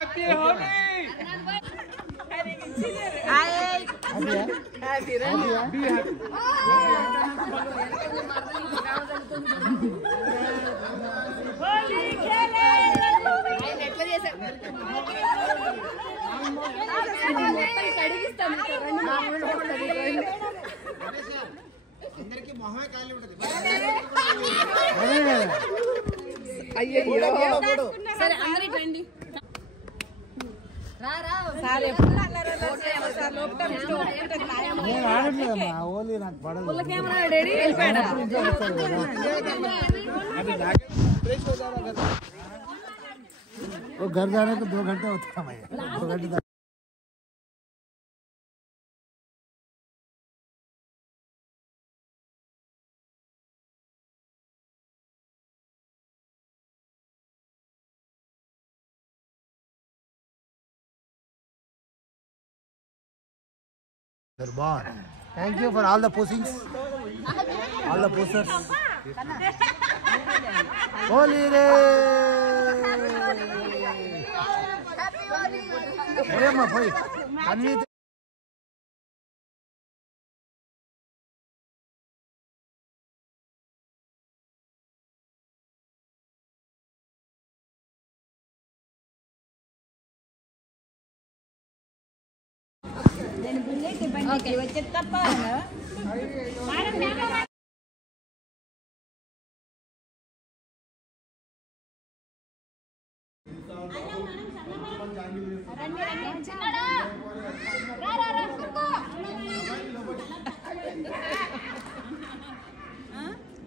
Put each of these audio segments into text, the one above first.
అందరికి మొహమే ఖాళీ ఉంటది. సరే అందరూ రండి. घर जाने को 2 घंटे होता है भैया, 2 घंटे। Durban, thank you for all the postings, all the posters. Holi re! Happy Holi! Hey, ma, boy, Anvi. Okay, wajib apa?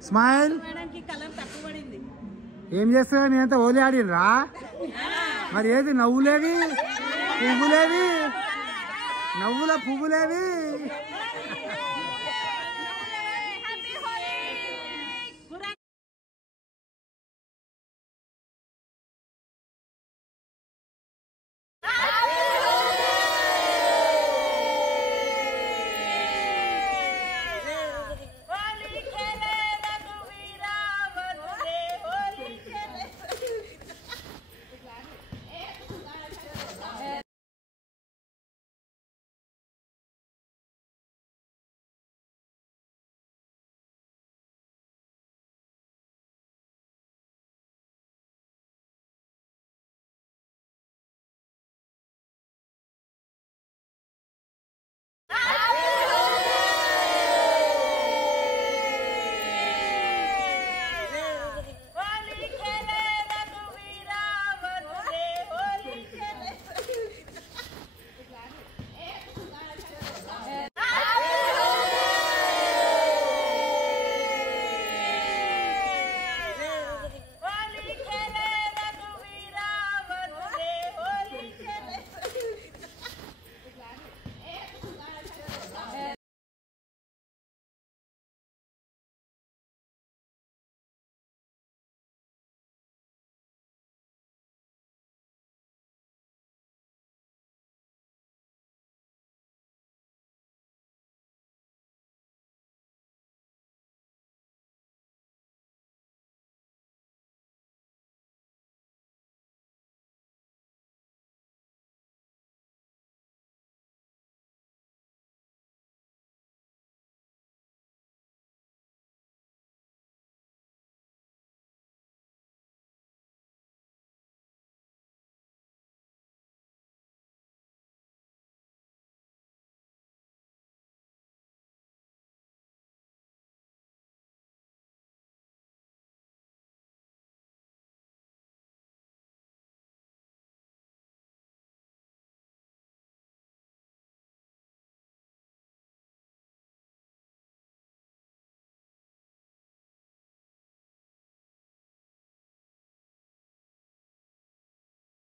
Smile. ఏం చేస్తావు? నేనంతా హోలీ ఆడినరా? మరి ఏది నవ్వులేవి, పువ్వులేవి, నవ్వుల పువ్వులేవి?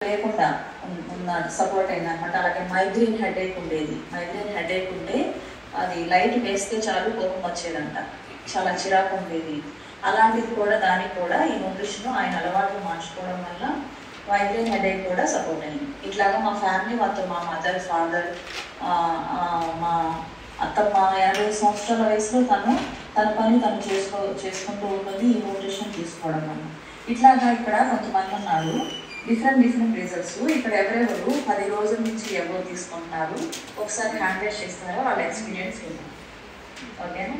లేకుండా ఉన్నాడు, సపోర్ట్ అయింది అనమాట. అలాగే మైగ్రేన్ హెడేక్ ఉండేది. మైగ్రేన్ హెడేక్ ఉంటే అది లైట్ వేస్తే చాలు కోపం వచ్చేదంట, చాలా చిరాకు ఉండేది. అలాంటిది కూడా దానికి కూడా ఈ న్యూట్రిషన్ ఆయన అలవాట్లు మార్చుకోవడం వల్ల మైగ్రేన్ హెడేక్ కూడా సపోర్ట్ అయింది. ఇట్లాగా మా ఫ్యామిలీ మొత్తం, మా మదర్, ఫాదర్, మా అత్తమ్మ 50 సంవత్సరాల వయసులో తన పని తను చేసుకుంటూ ఉంటుంది ఈ న్యూట్రిషన్ తీసుకోవడం వల్ల. ఇట్లాగా ఇక్కడ కొంతమంది ఉన్నారు. Different results. ఇక్కడ ఎవరెవరు 10 రోజుల నుంచి ఎవరు తీసుకుంటున్నారు ఒకసారి హ్యాండ్ రైజ్ చేస్తున్నారో వాళ్ళ ఎక్స్పీరియన్స్ ఉంది. ఓకేనా?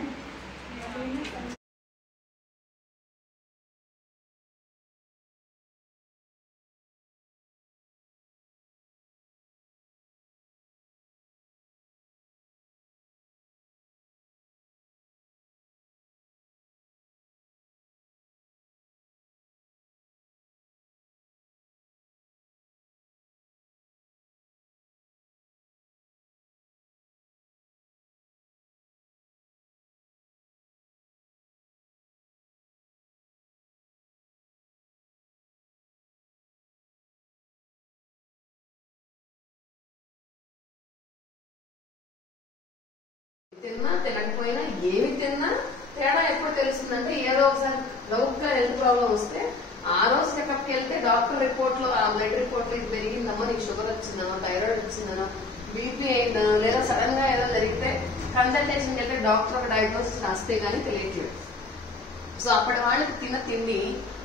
తిన్నా తినకపోయినా ఏమి తిన్నా తేడా ఎప్పుడు తెలుస్తుందంటే ఏదో ఒకసారి లౌక్గా హెల్త్ ప్రాబ్లం వస్తే ఆ రోజు చెకప్కి వెళ్తే డాక్టర్ రిపోర్ట్ లో ఆ బ్లడ్ రిపోర్ట్ లో ఇది పెరిగిందమ్మా, నీకు షుగర్ వచ్చిందనో థైరాయిడ్ వచ్చిందనో బీపీ అయిందనో లేదా సడన్ గా ఏదో జరిగితే కన్సల్టేషన్కి వెళ్తే డాక్టర్ ఒక డయాగ్నోసిస్ రాస్తే గానీ తెలియట్లేదు. సో అప్పటి వాళ్ళకి తిండి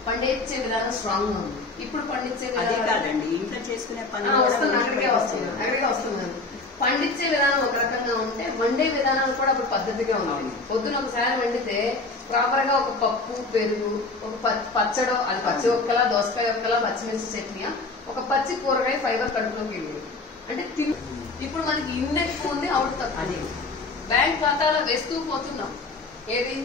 పండించే విధానం స్ట్రాంగ్ గా ఉంది. ఇప్పుడు పండించే కాదండి, ఇంట్లో చేసుకునే పని అక్కడికే వస్తున్నాను. పండించే విధానం ఒక రకంగా ఉంటే వండే విధానాలు కూడా అప్పుడు పద్ధతిగా ఉంది. పొద్దున ఒకసారి వండితే ప్రాపర్ గా ఒక పప్పు, పెరుగు, ఒక పచ్చడో, అది పచ్చి ఒక్కలా, దోసకాయ ఒక్కలా, పచ్చిమిర్చి చట్నీ, ఒక పచ్చి కూరగాయ ఫైబర్ కడుపులోకి వెళ్ళి అంటే ఇప్పుడు మనకి ఇన్ ఎక్కువ ఉంది, అవుట్ తక్కువ. బ్యాంక్ ఖాతాలో వేస్తూ పోతున్నాం. ఏది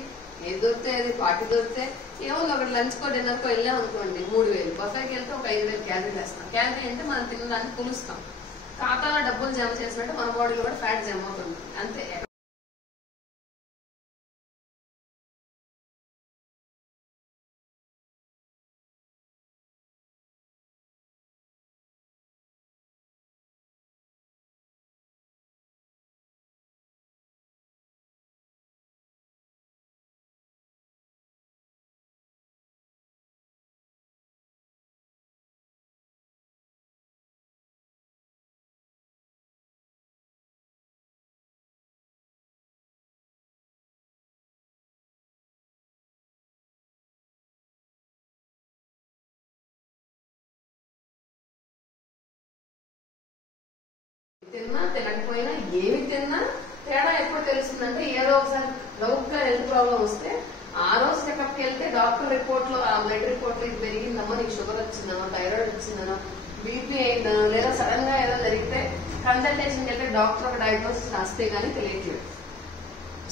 దొరికితే ఏది పార్టీ దొరికితే ఏమో ఒకటి లంచ్ కో డిన్నర్ కో వెళ్ళాం అనుకోండి 3000, బఫేకి వెళ్తే ఒక 5000 క్యాలరీలు వేస్తాం. క్యాలరీ అంటే మనం తినడానికి పులుస్తాం. ఖాతాలో డబ్బులు జమ చేసినట్టు మన బాడీలో కూడా ఫ్యాట్ జమ అవుతుంది అంతే. తిన్నా తినకపోయినా ఏమి తిన్నా తేడా ఎప్పుడు తెలుస్తుందంటే ఏదో ఒకసారి లౌక్గా హెల్త్ ప్రాబ్లం వస్తే ఆ రోజు చెకప్కి వెళ్తే డాక్టర్ రిపోర్ట్ లో ఆ బ్లడ్ రిపోర్ట్ లో ఇది పెరిగిందమ్మా, నీకు షుగర్ వచ్చిందనో థైరాయిడ్ వచ్చిందనో బీపీ అయిందనో లేదా సడన్ గా ఏదో జరిగితే కన్సల్టేషన్కి వెళ్తే డాక్టర్ ఒక డయాగ్నోసిస్ రాస్తే గానీ తెలియట్లేదు.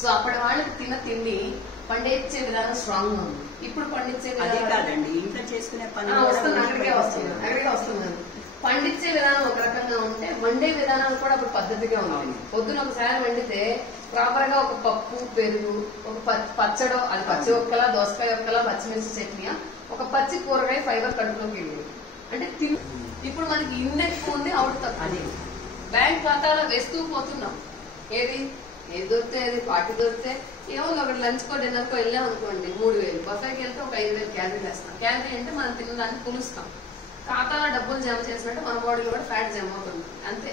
సో అప్పటి వాళ్ళకి తిండి పండించే విధానం స్ట్రాంగ్ గా ఉంది. ఇప్పుడు పండించే కాదండి, ఇంట్లో చేసుకునే పని అక్కడికే వస్తున్నాను. పండించే విధానం ఒక రకంగా ఉంటే వండే విధానాలు కూడా అప్పుడు పద్ధతిగా ఉంది. పొద్దున ఒకసారి వండితే ప్రాపర్ గా ఒక పప్పు, పెరుగు, ఒక పచ్చడో, అది పచ్చి ఒక్కలా, దోసకాయ ఒక్కలా, పచ్చిమిర్చి చట్నీ, ఒక పచ్చి కూరగాయ ఫైబర్ కడుపులోకి వెళ్ళి అంటే ఇప్పుడు మనకి ఇన్ ఎక్కువ ఉంది, అవుట్ తక్కువ. బ్యాంక్ ఖాతాలో వేస్తూ పోతున్నాం. ఏది దొరికితే ఏది పార్టీ దొరికితే ఏమో ఒకటి లంచ్ కో డిన్నర్ కో వెళ్ళాం అనుకోండి 3000, బఫేకి వెళ్తే ఒక 5000 క్యాలరీలు వేస్తాం. క్యాలరీ అంటే మనం తినడానికి పులుస్తాం. ఖాతాలో డబ్బులు జమ చేసినట్టు మన బాడీలో కూడా ఫ్యాట్ జమ అవుతుంది అంతే.